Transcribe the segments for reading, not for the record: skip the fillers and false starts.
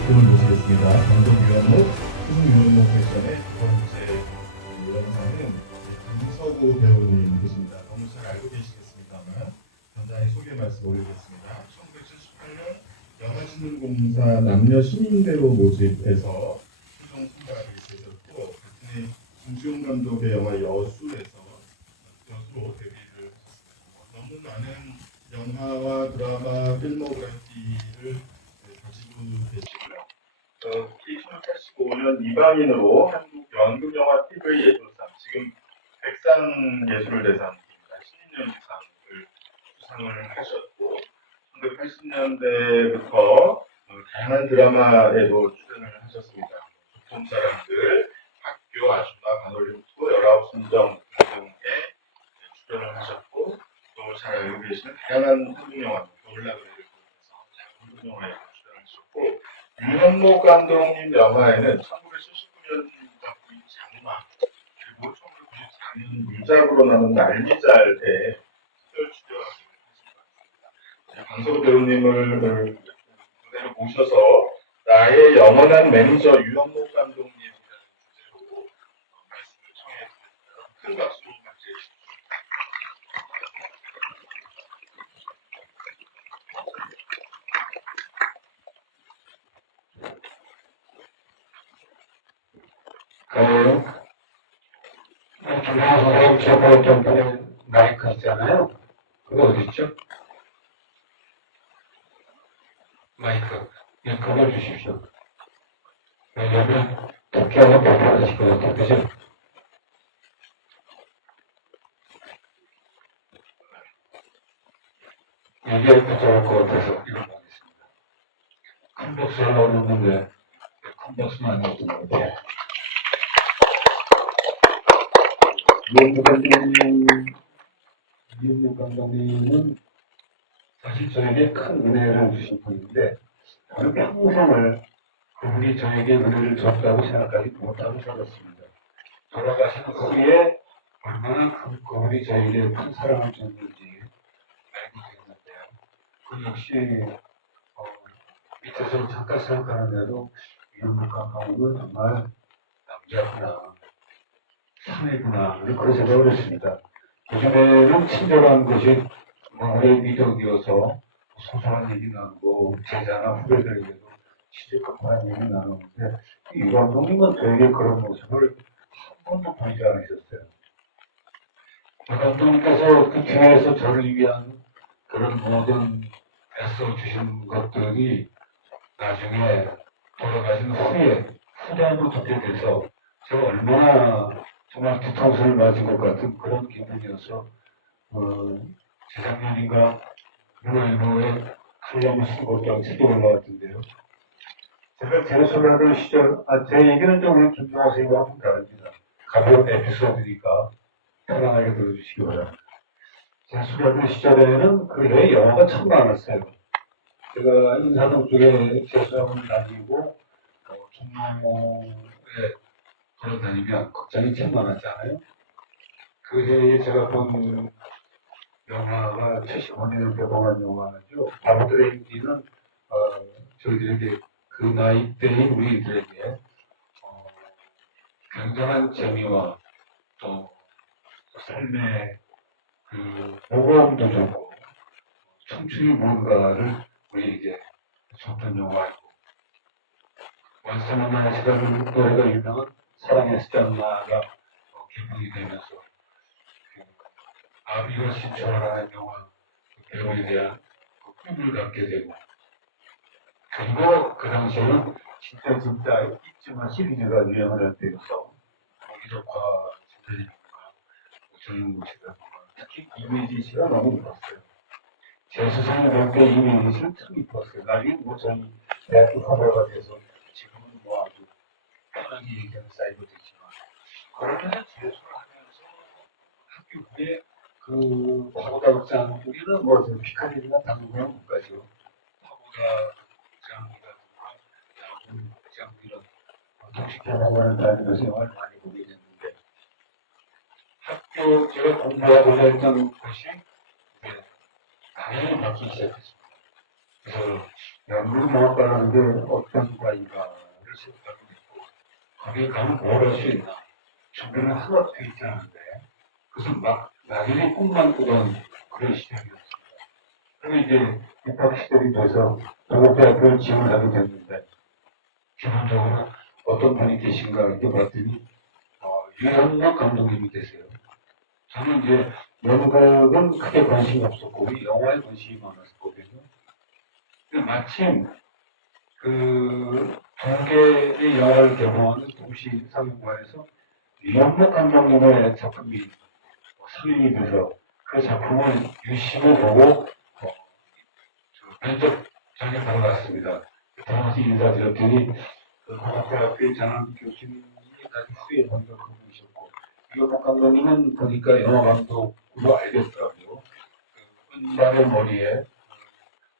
분을 모시겠습니다. 감독 유현목, 수능 유현목 패션의 두 번째 영상은 김서구 배우님 계십니다. 너무 잘 알고 계시겠습니다만 간단히 소개 말씀 올리겠습니다. 1978년 영화진흥공사 남녀 신인배우 모집에서 최종 선발이 되셨고 같은 해 김주용 감독의 영화 여수에서 여수로 데뷔를 하셨습니다. 너무 많은 영화와 드라마, 필모그래피를 가지고 계시고요. 특히 1985년 이방인으로 한국 연극영화 TV 예술상, 지금 백상예술대상입니다. 신인연기상을 수상을 하셨고 1980년대부터 다양한 드라마에도 출연을 하셨습니다. 보통사람들, 학교, 아줌마, 반올림 투어, 19순정 등등에 출연을 하셨고 또 잘 알고 계시는 다양한 한국영화, 겨울나그네를 비롯해서 다양한 한국영화에 출연하셨고 유현목 감독님 영화에는 1979년 작품 장마 그리고 1994년 물작으로 나온 날미잘에 특별 출연하셨습니다. 강서구 배우님을 무대로 모셔서 나의 영원한 매니저 유현목 감독님이라는 주제로 말씀을 청해드립니다. 큰 박수로 맞이해 주십시오. 저거 전번에 마이크 있잖아요. 그거 어디 있죠? 마이크. 네, 그거 주십시오. 왜냐면 특히하면 불편하실 것 같아요. 그죠? 이게 부족할 것 같아서 이거 하겠습니다. 큰 박수 하려고 했는데 큰 박수만 아니었던 것 같아요. 이은무 감독님은 사실 저에게 큰 은혜를 주신 분인데 저는 평생을 그분이 저에게 은혜를 줬다고 생각하지 못하고 살았습니다. 돌아가신 후에 얼마나 그분이 저에게 큰 사랑을 줬는지 알게 되었는데요. 그 역시 밑에서 잠깐 생각하는데도 이은무 감독님은 정말 남자구나, 사회구나 그런 생각을 했습니다. 요즘에는 친절한 것이 우리의 미덕이어서 소소한 얘기 나누고 제자나 후배들에게도 친절한 얘기 나누는데 이 감독님은 되게 그런 모습을 한 번도 보이지 않으셨어요. 그 감독님께서 그 뒤에서 저를 위한 그런 모든 애써 주신 것들이 나중에 돌아가신 후에 후대로 듣게 돼서 제가 얼마나 정말 뒤통수를 맞은 것 같은 그런 기분이어서 재작년인가 문화일보에 칼럼을 쓴 것도 책이 올라왔던데요. 제가 재수하던 시절, 제 얘기는 좀 우리 김종호 선생님하고 다릅니다. 가벼운 에피소드니까 편안하게 들어주시기 바랍니다. 재수하던 시절에는 그 해에 영화가 참 많았어요. 제가 인사동 쪽에 재수학원 다니고 종로에 걸어다니면 극장이 참 많았잖아요. 그 해에 제가 본 영화가 75년에 개봉한 영화죠. 바보들의 인기는 저희들에게 그 나이 때인 우리들에게 굉장한 재미와 또 삶의 그 모범도 주고 청춘이 뭔가를 우리에게 줬던 영화이고 원스만한 시간 노래가 유명한 사랑의 스탠마가 개봉이 되면서 아비가 신청하라는 영화 배우에 대한 꿈을 갖게 되고 그리고 그 당시에는 진짜 있지만 시리즈가 유행을 할 때여서 이적화 선생님과 오정윤 씨가 특히 이미지 씨가 너무 이뻤어요. 제 스승이 뵐때 이미지 씨는 참 이뻤어요. 나중에 저희 대학교 후배가 돼서 지금은 아주 편하게 얘기하는 사이도 되지만 그러면서 재수를 하면서 학교 후에 파고다 극장 우리는 피카디나 당구장 못 가죠. 파고다 극장이라든가 야구 극장 이런 동식회학원을 다니면서 영화를 많이 보게 됐는데 학교 제가 공부하고자 했던 것이 당연히 바뀌기 시작했습니다. 그래서 연극영화과라는 게 어떤 과인가를 생각하고 있고 거기에 가면 뭘 할 수 있나 준비는 하나도 돼 있지 않은데 그래서 막 막연히 꿈만 꾸던 그런 시절이었습니다. 그리고 이제 입학 시절이 돼서 동국대학교를 지원하게 됐는데 기본적으로 어떤 분이 계신가 이렇게 봤더니 유현목 감독님이 계세요. 저는 이제 연극은 크게 관심이 없었고 영화에 관심이 많았었거든요. 근데 마침 그 두 개의 영화를 개봉하는 동시 상영관에서 유현목 감독님의 작품이 상영이 돼서 그 작품을 유심히 보고 면접장에 바로 갔습니다. 들어가서 인사드렸더니 그 과학대학교의 장학 교수님이 나중에 후에 감독을 보셨고 유현목 감독님은 보니까 영화 감독으로 알겠더라고요. 그 은발의 머리에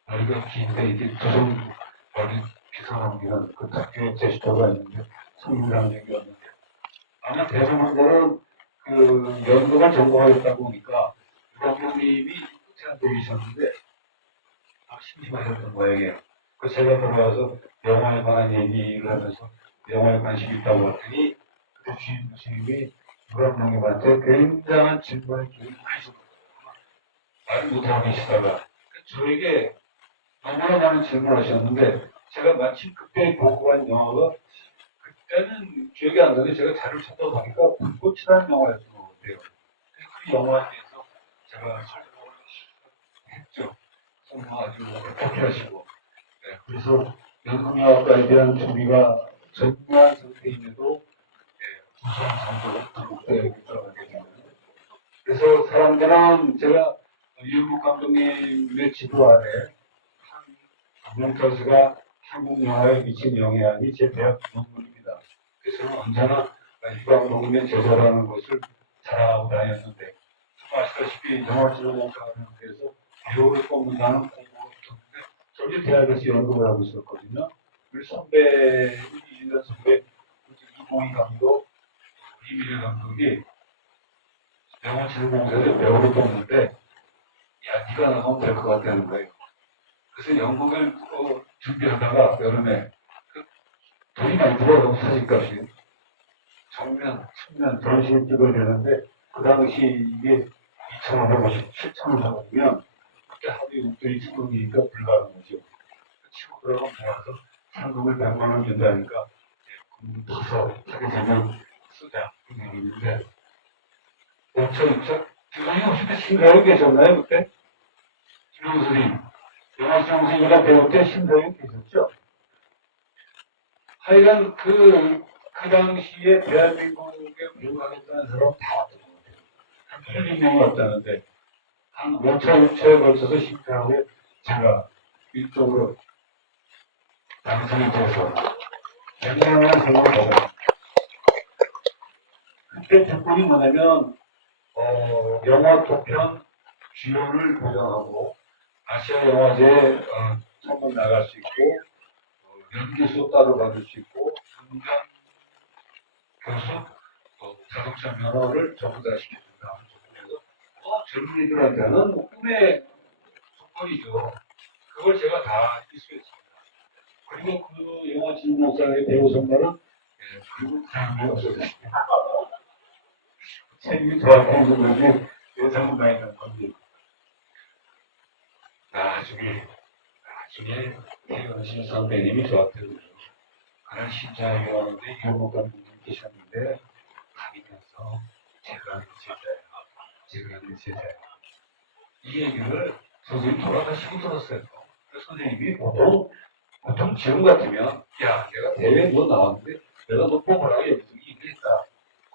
머리가 긴데 이게 두성 머리 기사람이는 그 학교에 제스처가 있는데 성인상적이었는데 아마 대성한테는 그 연극을 전공하겠다고 보니까 감독님이 끝에 앉아 계셨는데 심심하셨던 모양이에요. 그 제가 들어와서 영화에 관한 얘기를 하면서 영화에 관심이 있다고 했더니 그 주임 교수님이 유감독님한테 굉장한 질문을 많이 줬어요. 말을 못하고 계시다가 저에게 너무나 많은 질문을 하셨는데 제가 마침 그때 보고 간 영화가 그때는 기억이 안 나는데 제가 자료를 찾아보니까 불꽃이라는 영화였던 것 같아요. 그 영화에 대해서 제가 설명을 했죠. 정말 아주 어떻게 하시고 네, 그래서 연극영화과에 대한 준비가 전무한 상태임에도 우수한 성적을 한국대학에 들어가게 됩니다. 그래서 사람들은 제가 유현목 감독님의 지도 아래 문教授가 한국 영화에 미친 영향이 제 대학 논문입니다. 그래서 저는 언제나 이 감독님의 제자라는 것을 자랑하고 다녔는데 정말 아시다시피 영화진흥원과학에서 배우를 뽑는다는 공부가 붙었는데 저희 대학에서 연구를 하고 있었거든요. 우리 선배, 1년 선배 이봉희 감독, 이미래 감독이 영화진흥공사에서 배우를 뽑는데 야 네가 나가면 될 것 같다는 거예요. 그래서 연극을 준비하다가 여름에 돈이 많이 들어가고 사진값이 정면, 측면, 전시를 찍어야 되는데 그 당시 이게 2,550, 7,500원이면 그때 하루에 웃돈이 1,000원이니까 불가능하죠. 치고 들어가면 나와서 상금을 100만 원 준다니까 가서 하게 되면 쓰자 분위기인데 5,600? 교수님 오실 때 신가요 계셨나요 그때? 김영수님 영화 선생님이랑 배울 때 신가요 계셨죠? 하여간 그 당시에 대한민국에 유학했다는 사람 다 왔던 것 같아요. 한 800명이 왔다는데, 한 5,600에 걸쳐서 심사하고 제가 일종으로 당선이 돼서 굉장한 성공을 받았습니다. 그때 조건이 뭐냐면, 영화 도편 주연을 보장하고, 아시아 영화제에 한번 나갈 수 있고, 연기 수업 따로 받을 수 있고, 중간 교수, 자동차 면허를 전부 다 시켜준다. 그래서 젊은이들한테는 꿈의 조건이죠. 그걸 제가 다 이수했습니다. 그리고 그 영화 진흥목사의 배우 선발은 그리고 다음에 없어졌습니다. 책임이 저한테 있는 건지 예상은 많이 난 건지 나중에 태연신 선배님이 저한테 그런 심사에 왔는데 유목 감독님 계셨는데 다니면서 제가 하는 제자야. 이 얘기를 선생님 돌아가시고 들었어요. 그래서 선생님이 보통 지금 같으면 야 내가 대회에 뭐 나왔는데 내가 너 뽑으라고 여기서 얘기했다.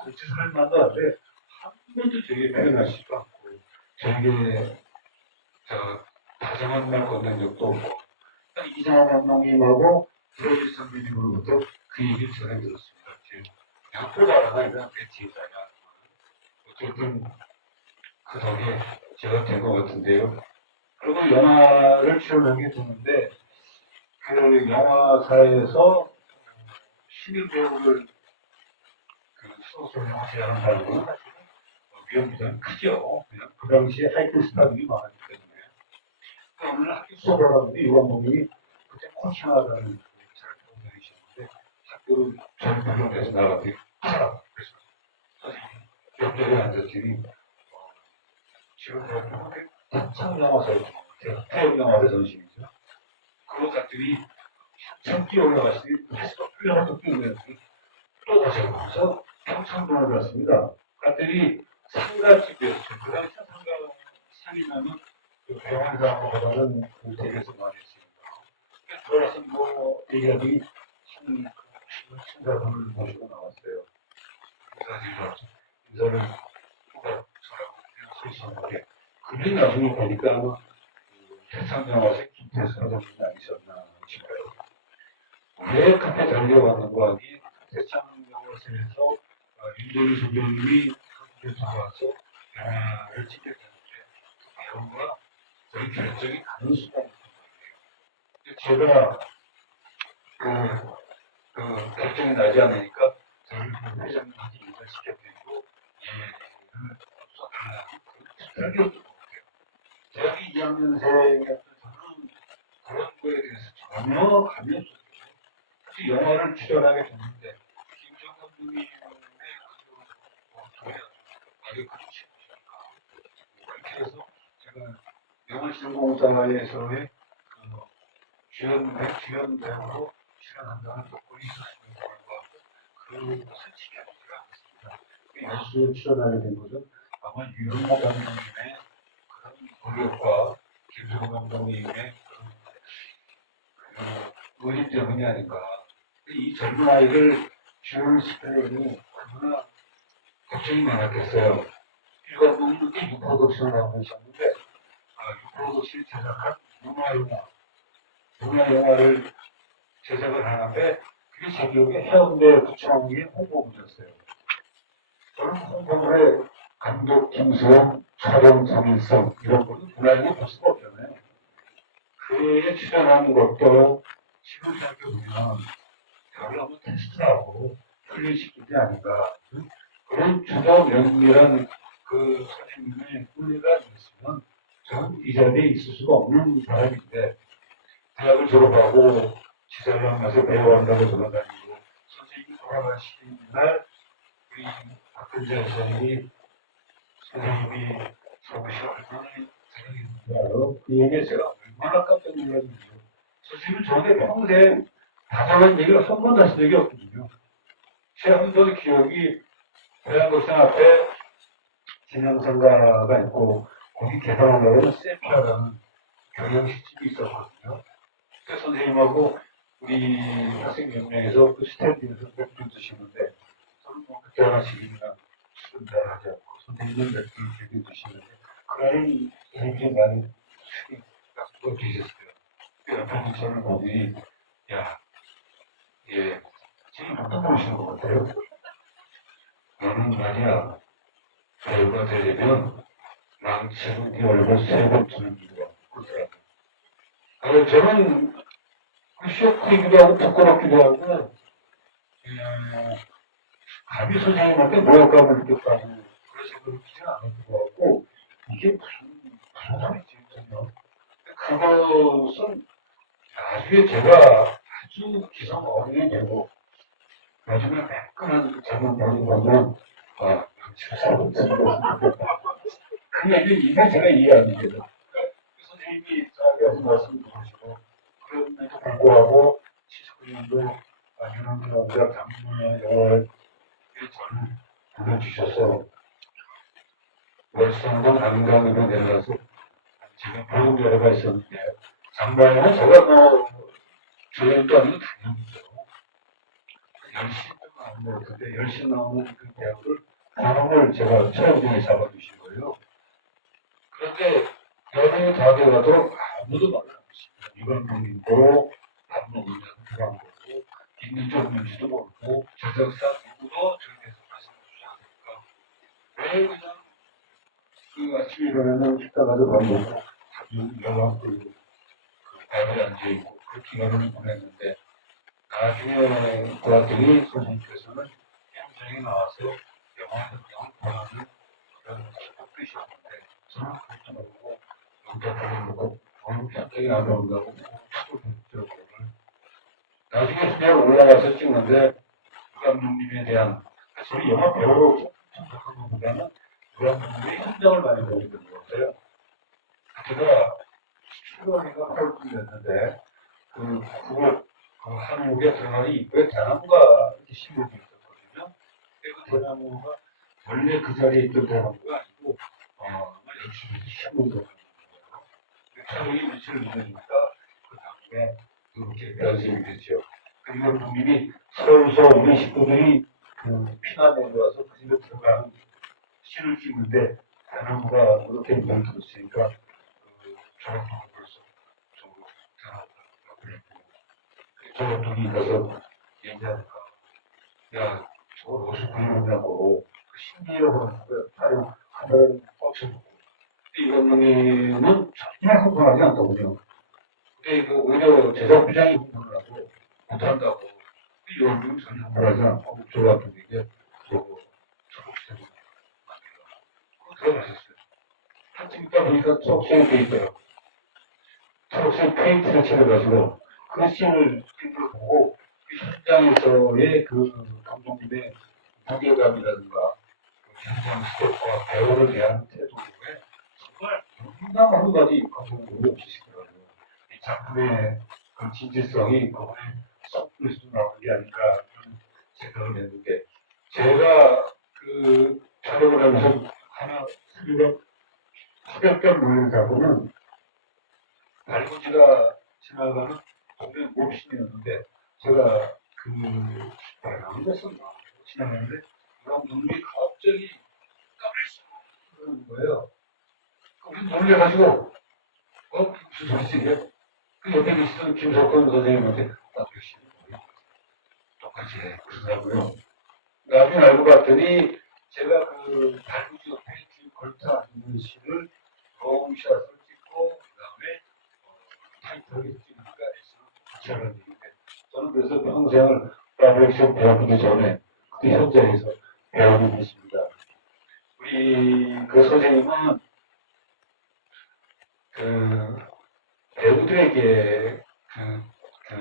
그렇게 설만도 한데 한 번도 저에게 표현하시지도 않고 저에게 다정한 말 건넨 적도 없고 이상한 감독님하고 프로듀스 선배님으로부터 그 얘기를 전해 들었습니다. 내가 뽑아라가 그냥 내 제자야. 어쨌든 그 덕에 제가 된 것 같은데요. 그리고 영화를 출연하게 됐는데 그 영화사에서 신인 배우를 수록을 영화제라는 거는 위험 부담이 크죠. 그냥 그 당시에 하이트 스타들이 많았기 때문에 오늘 학교 수업을 하는데 유학생들이 그때 코칭하다는 사람들이셨는데 학교를 전 불러내서 나가더니 그래서 선생님 옆자리에 앉았더니 지금 대학교에 한참 남아서 태엽 영화대 전심이죠. 그거 갔더니 한참 뛰어 올라가시더니 해서 끌려가서 뛰어내렸더니 또 가셔서 평창동을 갔습니다. 갔더니 상가집이었어요. 그 당시 상가상이면은 그 배환상보다는 호텔에서 많이 했습니다. 들어가서 뭐 얘기하더니 친자분을 모시고 나왔어요. 인사를 저라고 소시하게. 그게 나중에 보니까 아마 대상영화에서 김태수 사장님이 아니셨나 싶어요. 왜 그때 달려왔는가 하니 대상영화에서 윤도희 선배님이 한국에 들어와서 영화를 찍게 되는데 배우가 저희 결정이 가는 수가 있는 거예요. 제가 결정이 나지 않으니까 저를 회장님한테 인사를 시켜드리고 예를 써달라고 그런 게 없는 것 같아요. 대학이 2학년생이었던 저는 그런 거에 대해서 전혀 감이 없었어요. 사실 영화를 출연하게 됐는데 김정 감독님의 도야 아주 그렇시니까 그렇게 해서 제가 영화실험공사에서의 주연 배우로 출연한다는 조건이 있었음에도 불구하고 그것을 지켜주지가 않았습니다. 연수에 출연하게 된 것은 아마 유영호 감독님의 그런 노력과 김정호 감독님의 의리 때문이 아닐까. 이 젊은 아이를 주연을 시키려니 얼마나 걱정이 많았겠어요. 이 감독님 그때 유프로덕션을 하고 계셨는데 유프로덕션이 제작한 문화영화를 제작을 하는데 그게 제 기억에 해운대 구청의 홍보부였어요. 저는 홍보부에 감독 김수영, 촬영 정일성 이런 분은 문화영화 볼 수가 없잖아요. 그에 출연하는 것도 지금 생각해보면 저를 한번 테스트하고 훈련시키지 않을까. 그런 주도 면밀한 그 선생님의 훈련가 있으면 저는 이 자리에 있을 수가 없는 사람인데 대학을 졸업하고 지사장에서 배우한다고 돌아다니고 선생님이 돌아가시는 날 우리 박근재 선생님이 서구시 얼마나 사랑했는지 그 얘기에 제가 얼마나 깜짝 놀랐는지 선생님은 저한테 평생 다정한 얘기를 한 번도 하신 적이 없거든요. 제 한 번의 기억이 대한극장 앞에 진양상가가 있고 거기 개방하려면 세피아라는 경영식집이 있었거든요. 그 선생님하고 우리 학생연맹에서 그 스탠딩에서 맥주 드시는데 저는 뭐 그때나 지금이나 술은 잘 하지 않고 선생님은 맥주를 즐겨 드시는데 그날은 굉장히 많이 술이 갖고 계셨어요. 그 옆에 저를 보더니 야, 얘 지금 어떤 보시는 것 같아요? 너는 말이야 배우가 되려면 망치는 네 얼굴 세번 주는 거야. 그러더라고요. 저는 쇼크이기도 하고 부끄럽기도 하고 감히 선생님한테 모욕감을 느꼈다고 그래서 그렇지 않은 것 같고 이게 무슨 소리지 전혀. 그것은 나중에 제가 아주 기성 어린이 되고 나중에 매끈한 젊은 버리 보면 세상은 그 얘기는 이제 제가 이해하는 거죠. 선생님이 저에게서 말씀 주시고 그럼에도 불구하고 79년도 유명대학 장문의 영화를 저를 불러주셔서 월성동 안강으로 내려가서 지금 배운 여러가 있었는데 장관은 제가 조연도 아니고 당연히죠. 열심히 나오는 그때 열심히 나오는 그 대학을 방을 제가 촬영장에 잡아주신 거예요. 그런데 연예인 다 돼가도 아무도 말을 안 했습니다. 유관분이고 밥 먹으면 그만 보고 있는지 없는지도 모르고 제작사 누구도 저에 대해서 말씀해 주지 않으니까 왜 그냥 그 아침에 일어나면 식당 가서 밥 먹고 연락 그 밥에 앉아있고 그 기간을 보냈는데 나중에 보았더니 선생님께서는 현장에 나와서 영화 현장을 보라는 그런 뜻이었는데 저는 그것도 모르고 여기다 보내놓고 갑자기 나온다고 찾아뵙죠. 나중에 내가 올라가서 찍는데 그 감독님에 대한 사실 영화 배우로 참석한 것보다는 그 감독님의 현장을 많이 보게 된 것 같아요. 제가 출근하기가 8분 됐는데 그 한국에 들어가는 입구에 대나무가 이렇게 심어져 있었거든요. 근데 그 대나무가 원래 그 자리에 있던 대나무가 아니고 열심히 심은 거예요. 촬영이 며칠 되니까 그 다음에 그렇게 변색이 됐죠. 그리고 국민이 서울서 우리 식구들이 그 피난에 와서 그 집에 들어가는 신을 찍는데 대나무가 그렇게 뭉쳤으니까 저녁도 벌써 저녁이 가서 얘기하니까 야 저걸 어디서 구입했냐고 그 신기해라고 하는 거예요. 촬영 하나를 꽉쳐놓고 이 감독님은 정말 흥분하지 않더군요. 근데 그 오히려 제작부장이 흥분을 하고 못한다고 이 감독님 전혀 흥분하지 않고 저 같은 게 그거 초록색 만들어 들어가셨어요. 한참 있다 보니까 초록색 돼 있더라고요. 초록색 페인트를 칠해가지고 그 씬을 보고 그 현장에서의 그 감독님의 무게감이라든가 그 현장 스태프와 배우를 대한 태도에 정말 너무나 한 가지 감동을 주시더라고요. 이 작품의 그 진실성이 그분의 쏙들에서 나오는 게 아닌가 하는 생각을 했는데 제가 그 촬영을 하면서 하나 새벽별 모임을 잡고는 달구지가 지나가는 동네 몹신이었는데 제가 그 나무에서 지나가는데 그런 놈이 갑자기 까불 그러는 거예요. 우리 놀래가지고 무슨 소리지 이게? 그 옆에 계시던 김석권 선생님한테 그러시는 똑같이 그러더라고요. 나중에 알고 봤더니 제가 그 달구지 옆에 걸터 앉는 시를 롱샷을 찍고 그 다음에 타이틀을 찍으니까 같이 하는 얘기인데 저는 그래서 평생을 다이렉션 배우기 전에 그 현장에서 배우고 있습니다. 우리 그 선생님은 그 배우들에게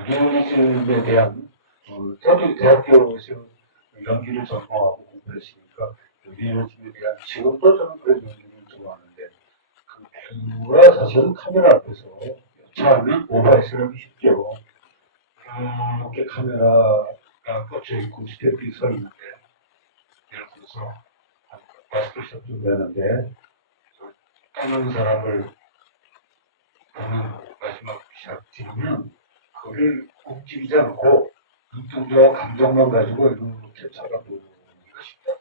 리얼리즘에 대한 저도 대학교에서 연기를 전공하고 공부했으니까 리얼리즘에 대한 지금도 저는 그런 연기를 좋아하는데 그 배우가 사실은 카메라 앞에서 연차하면 오버해서는 쉽죠. 이렇게 카메라가 꽂혀 있고 스태프들이 서 있는데 예를 들어서 마스크샷 좀 되는데 까는 사람을 보는 마지막 샷 찍으면 그걸 움직이지 않고 눈동자와 감정만 가지고 이렇게 잡아보기가 쉽다.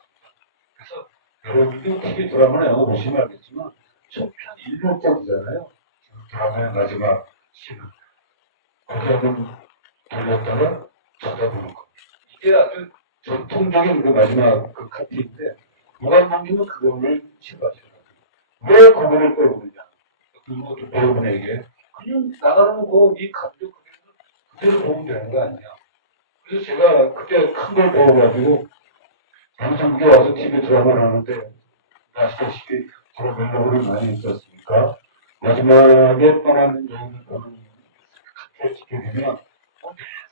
그래서 여러분도 TV 드라마나 영화 보시면 알겠지만 첫편 1분짜리잖아요. 드라마의 마지막 씬은 거기는 돌렸다가 쳐다보는 거. 이게 아주 전통적인 그 마지막 그 카트인데 무관방님은 그거를 싫어하시더라고요. 왜 그거를 빼오느냐. 그것도 배우분에게 그냥 나가는 거 이 감정 그대로 보면 되는 거 아니냐. 그래서 제가 그때 큰 걸 배워가지고 방송국에 와서 TV 드라마를 하는데 아시다시피 그런 멜로디를 많이 있었으니까 마지막에 떠나는 여인을 보는 카트를 찍게 되면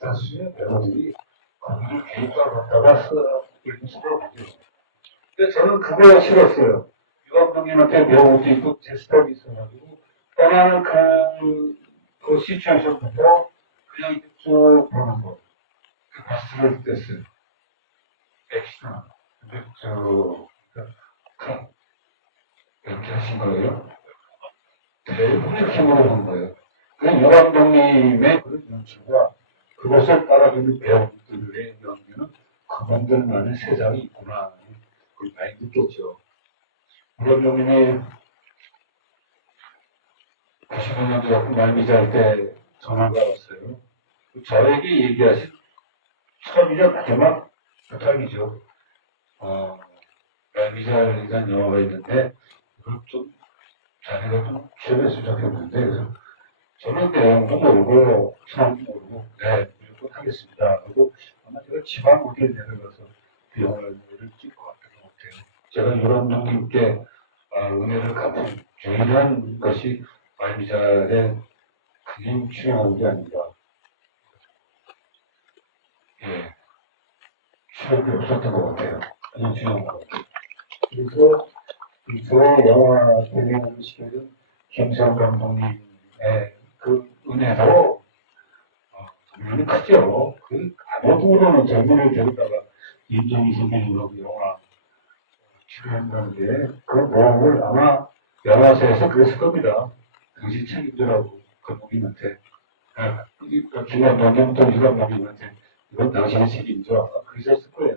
사실은 배우들이 거기를 개입을 갖다가 쓱 쓸어보죠. 근데 저는 그거 싫었어요. 유 감독님한테 배운 것도 있고 제 스타일이 있어가지고 떠나는 그 시츄에이션부터 그냥 이렇게 쭉 보는 거. 그 바스를 뗐어요. 액션. 근데 이렇게 하신 거예요. 대부분 이렇게 물어본 거예요. 그냥 유 감독님의 그런 연출과 그것을 따라주는 배우들의 연기는 그분들만의 세상이 있구나. 그걸 많이 느꼈죠. 유 감독님이 95년도 말미잘 때 전화가 왔어요. 저에게 얘기하신 처음이자 마지막 부탁이죠. 말미잘이라는 영화가 있는데 이걸 좀 자네가 좀 취업했으면 좋겠는데 그래서 저는 내용도 모르고 상도 모르고 네 무조건 하겠습니다. 그리고 아마 제가 지방 어디에 내려가서 그 영화를 찍을 것 같아요. 제가 유람 감독님께 은혜를 갚은 유일한 것이 말미잘의 그림 출연한 게 아니라, 예, 출연이 없었던 것 같아요. 그림 출연한 것 같아요. 그래서 저 영화 데뷔하는 시기는 김수영 감독님의 그 은혜로 정말 크죠. 그 아무도 모르는 젊은이를 데려다가 임정희 선생님하고 영화 출연한다는 게 그 모험을 아마 영화사에서 그랬을 겁니다. 당시 책임자라고 감독님한테 중간 감독부터 유감 감독님한테 이건 당신의 책임져 그러셨을 거예요.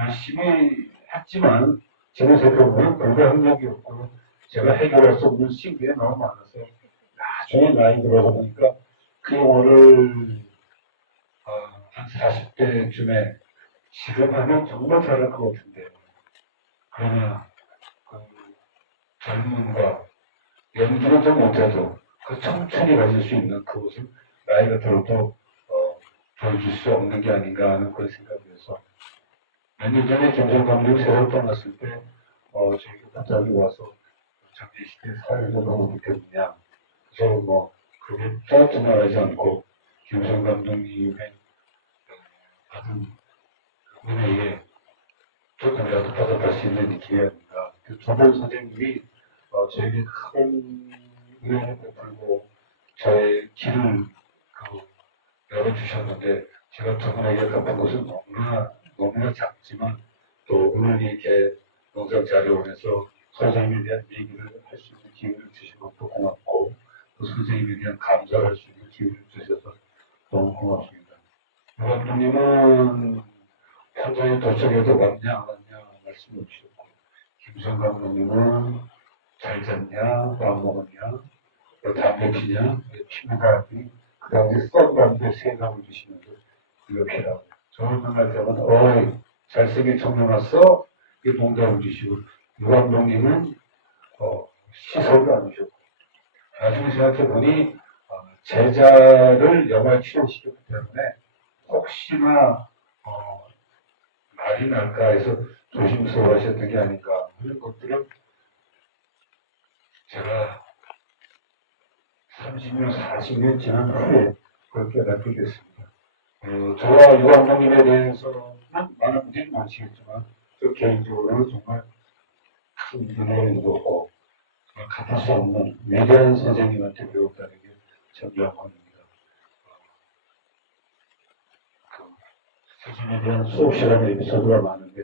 열심히 했지만 저는 생각해보면 불가항력이었고 제가 해결할 수 없는 시기에 너무 많아서 나중에 나이 들어서 보니까 그 영화를 한 40대쯤에 지금 하면 정말 잘할 것 같은데 그러나 그 젊음과 연주는 좀 못해도 그 청춘이 가질 수 있는 그것을 나이가 들어도 보여줄 수 없는 게 아닌가 하는 그런 생각이 들어서 몇 년 전에 김정 감독이 새로 떠났을 때 저희가 갑자기 와서 장례식에 사회에서 너무 느꼈느냐 그래서 그게 떠나지 말하지 않고 김정 감독님의 받은 은혜에 조금이라도 받아갈 수 있는 기회입니다. 그 조별 선생님이 저에게 큰 은혜를 베풀고 저의 길을 열어주셨는데 제가 두 분에게 갚은 것은 너무나 작지만 또 오늘 이렇게 농성자료원에서 선생님에 대한 얘기를 할 수 있는 기회를 주신 것도 고맙고 또 선생님에 대한 감사를 할 수 있는 기회를 주셔서 너무 고맙습니다. 감독님은 현장에 도착해도 왔냐 안 왔냐 말씀 없으셨고 김성 감독님은 잘 잤냐 밥 먹었냐 또 담배 피냐 피부가니 그 당시 썬밤에 세상을 주시면서 이렇게라고 저를 만날 때마다 어이 잘생긴 청년 왔어? 이 농담을 주시고 유 감독님은 시설도 안 주셨고 나중에 생각해보니 제자를 영화에 출연시켰기 때문에 혹시나 말이 날까 해서 조심스러워 하셨던 게 아닌가 하는 것들은 제가 30년, 40년 지난 후에 그렇게 알게 됐습니다. 저와 유 감독님에 대해서는 많은 분들이 많으시겠지만 저 개인적으로는 정말 큰 은혜를 입었고 갚을 수 없는 위대한 선생님한테 배웠다는 게 참 영광입니다. 선생님에 대한 수업 시간에 에피소드가 많은데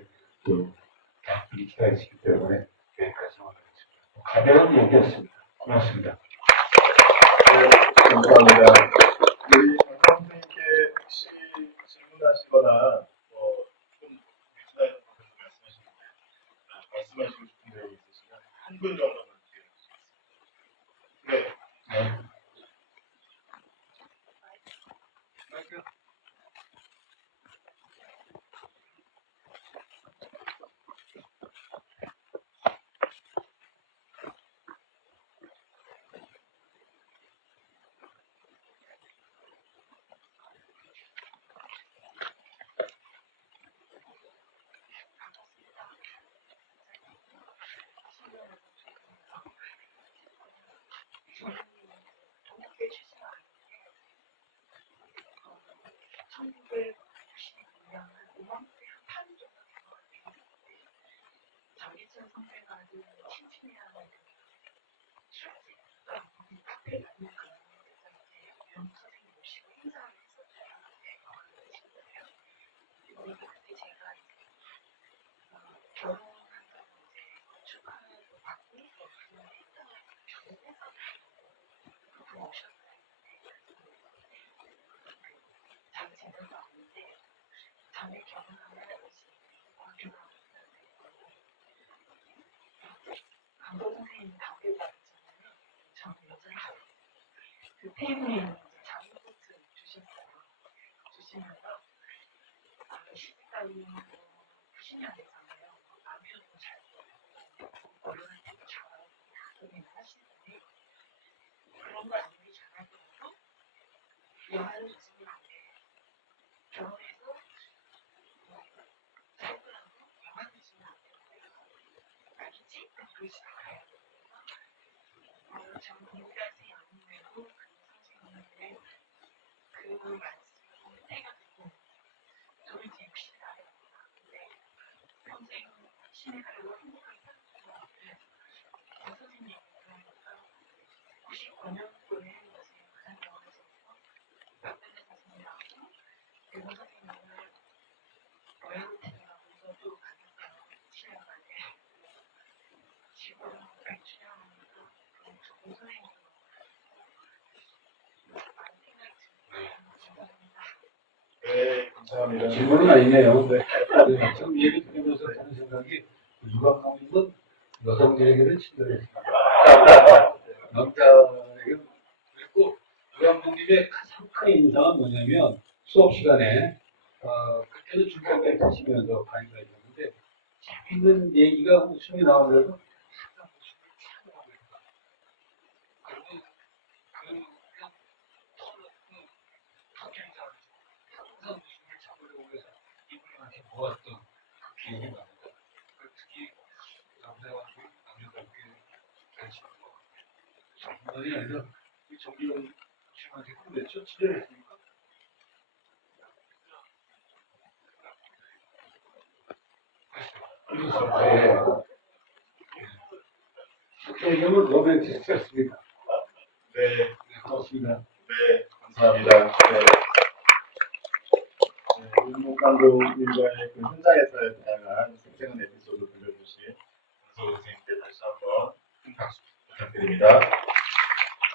다분히 기다리시기 때문에 여기까지만 하겠습니다. 가벼운 얘기였습니다. 고맙습니다. 네, 감사합니다. 우리 장 선생님께 혹시 질문하시거나 좀 유순한 부분 말씀하시고 싶은 내용이 있으시면 한 분 정도만 기회를 주시겠습니다. 네. 네, 감사합니다. 질문은 아니네요. 네. 좀 얘기 들으면서 드는 생각이 유감 감독은 여성들에게는 친절했습니다. 남자에게는 그리고 유 감독님의 가장 큰 인상은 뭐냐면 수업 시간에 그때는 중간까지 하시면서 강의가 있었는데 재밌는 얘기가 웃음이 나오면서 모았던 그 기억이 납니다. 특히 남자와 남자답게 관심을 뿐만이 아니라 이 정기영 씨한테 그랬죠? 친절했습니까? 그래서 그때는 로맨티스트였습니다. 네, 고맙습니다. 네, 감사합니다. 네. 윤목 감독님과의 그 현장에서의 다양한 생생한 에피소드 들려주신 강서우 선생님께 다시 한번 큰 박수 부탁드립니다.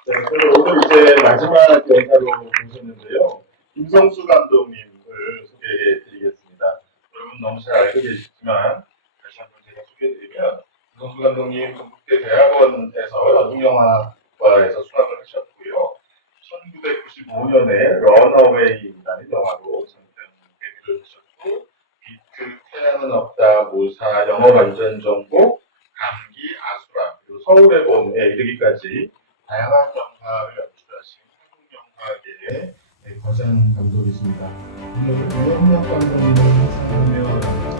네, 그럼 오늘 이제 마지막 연사로 모셨는데요. 김성수 감독님을 소개해 드리겠습니다. 여러분 너무 잘 알고 계시지만 다시 한번 제가 소개해 드리면 김성수 감독님 전국대 대학원에서 연극영화과에서 수학을 하셨고요. 1995년에 런어웨이라는 영화로 데뷔를 하셨고 비트, 태양은 없다, 모사, 영어 완전 정복, 감기, 아수라, 그리고 서울의 봄에 이르기까지 다양한 영화를 연출하신 한국 영화계의 거장 감독이십니다. 오늘 유영석 감독님을 찾으면